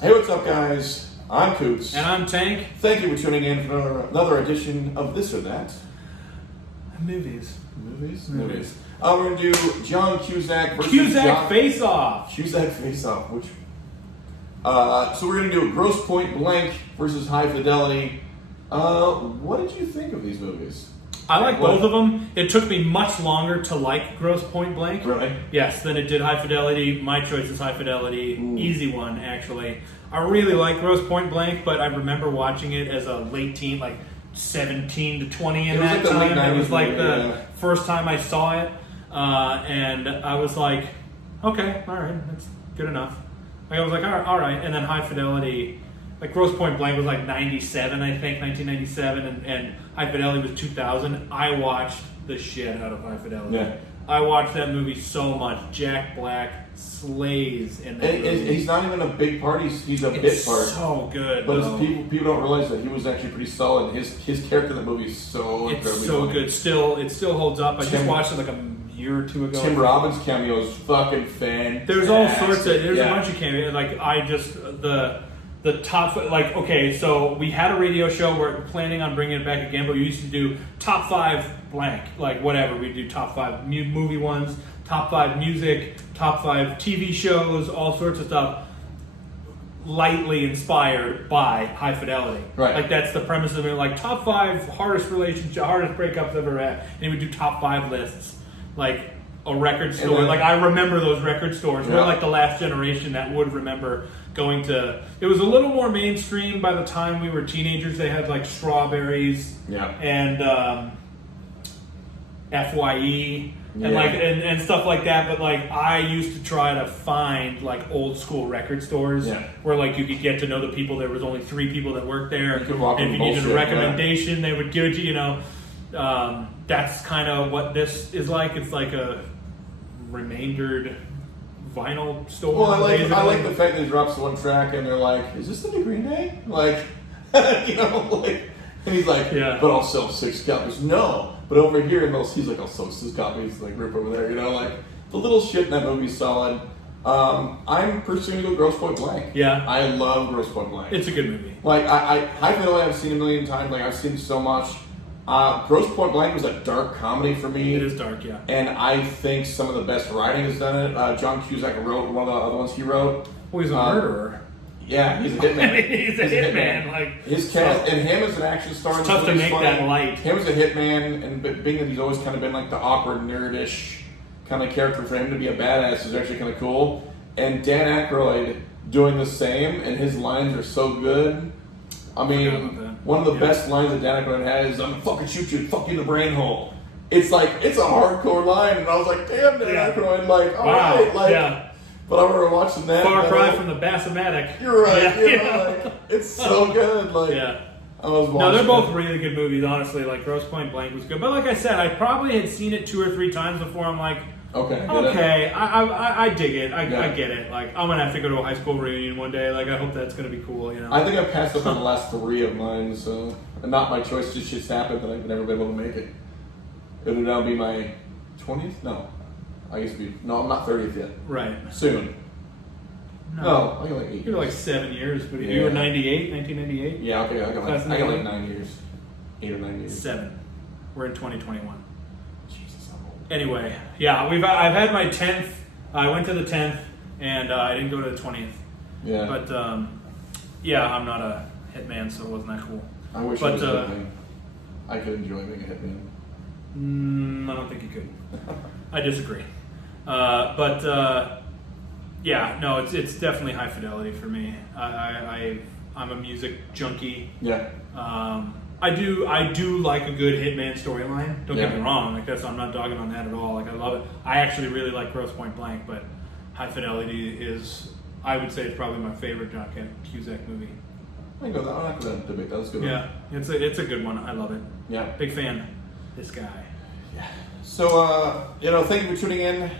Hey, what's up, guys? I'm Coots. And I'm Tank. Thank you for tuning in for another edition of This or That. Movies. Movies. We're going to do John Cusack versus Cusack Face Off. Cusack Face Off. So we're going to do Grosse Point Blank versus High Fidelity. What did you think of these movies? I like both of them. It took me much longer to like Grosse Point Blank. Really? Yes, than it did High Fidelity. My choice is High Fidelity. Ooh. Easy one, actually. I really like Grosse Point Blank, but I remember watching it as a late teen, like 17 to 20 in that time. It was like the first time I saw it. And I was like, okay, all right, that's good enough. Like, I was like, all right. And then High Fidelity, like Grosse Point Blank was like 97, I think, 1997, and High Fidelity was 2000. I watched the shit out of High Fidelity. Yeah. I watched that movie so much. Jack Black slays in that movie. He's not even a big part. He's a bit part. It's so good. But people don't realize that he was actually pretty solid. His character in the movie is so incredibly funny. Good. It still holds up. I just watched it like a year or two ago. Tim Robbins' cameo is fucking fantastic. There's all sorts of a bunch of cameos. Like the top, like, okay, so we had a radio show, we're planning on bringing it back again, but we used to do top 5 blank, like whatever. We do top 5 movie ones, top 5 music, top 5 TV shows, all sorts of stuff, lightly inspired by High Fidelity. Right. Like, that's the premise of it, like top 5 hardest breakups I've ever had. And he would do top 5 lists, like a record store. Then, like, I remember those record stores. Yeah. We're like the last generation that would remember going to. It was a little more mainstream by the time we were teenagers. They had like Strawberries, and FYE, and like and stuff like that. But like, I used to try to find like old school record stores where like you could get to know the people. There was only 3 people that worked there, and if you needed a recommendation, they would give it to you. You know, that's kind of what this is like. It's like a remaindered vinyl store. Well, I like the fact that he drops one track and they're like, "Is this the new Green Day?" Like, you know, like, and he's like, "But I'll sell 6 copies." No, but over here, and he's like, "I'll sell 6 copies." Like, rip over there, you know, like the little shit in that movie's solid. I'm pursuing to go Grosse Point Blank. Yeah, I love Grosse Point Blank. It's a good movie. Like, High Fidelity I've seen a million times. Like, I've seen so much. Grosse Point Blank was a dark comedy for me. It is dark, yeah. And I think some of the best writing has done it. John Cusack wrote one of the other ones he wrote. Well, he's a murderer. Yeah, he's a hitman. He's a hitman. Like, his cast and him as an action star. It's tough to make that light. Him as a hitman, and being that he's always kind of been like the awkward, nerdish kind of character, for him to be a badass is actually kind of cool. And Dan Aykroyd doing the same, and his lines are so good. I mean, one of the best lines that Dan Aykroyd has is, "I'm gonna fucking shoot you and fuck you in the brain hole." It's like, it's a hardcore line, and I was like, damn, Dan Aykroyd, like, alright, like, but I remember watching that. Far cry from the Bassomatic. You're right, you know, like, it's so good, like, I was watching. No, they're both really good movies, honestly. Like, Grosse Point Blank was good, but like I said, I probably had seen it 2 or 3 times before. I'm like, okay, I dig it. I get it. Like, I'm gonna have to go to a high school reunion one day. Like, I hope that's gonna be cool. You know. I think I passed up on the last 3 of mine, so not my choice. Just happened that I've never been able to make it. It would now be my 20th. No, I guess be. No, I'm not 30th yet. Right. Soon. No, I got like 8 years. You're like 7 years, but you were 98, 1998. Yeah, okay. I got like 9 years, 8 or 9 years. 7. We're in 2021. Jesus, I'm old. Anyway, I've had my 10th. I went to the 10th, and I didn't go to the 20th. Yeah. But I'm not a hitman, so it wasn't that cool. I wish I was a hitman. I could enjoy being a hitman. I don't think you could. I disagree. It's definitely High Fidelity for me. I'm a music junkie. Yeah. I do like a good hitman storyline. Don't get me wrong. Like, I'm not dogging on that at all. Like, I love it. I actually really like Grosse Point Blank, but High Fidelity is, I would say, it's probably my favorite John Cusack movie. I'm not going to debate that. That's a good one. Yeah, it's a good one. I love it. Yeah. Big fan. This guy. Yeah. So, thank you for tuning in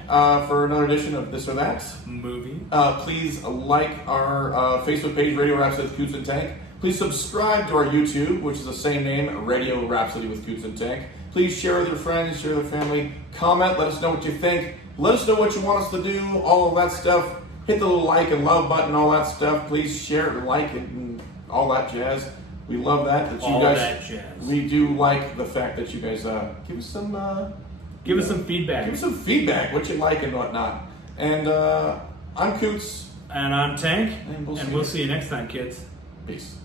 for another edition of This or That Movie. Please like our Facebook page, Radio Rhapsody with Coots and Tank. Please subscribe to our YouTube, which is the same name, Radio Rhapsody with Coots and Tank. Please share with your friends, share with your family. Comment, let us know what you think. Let us know what you want us to do, all of that stuff. hit the little like and love button, all that stuff. Please share it, like it, and all that jazz. We love that. That you All guys, that jazz. We do like the fact that you guys give us some feedback. Give us some feedback, what you like and whatnot. And I'm Coots. And I'm Tank. And we'll see you next time, kids. Peace.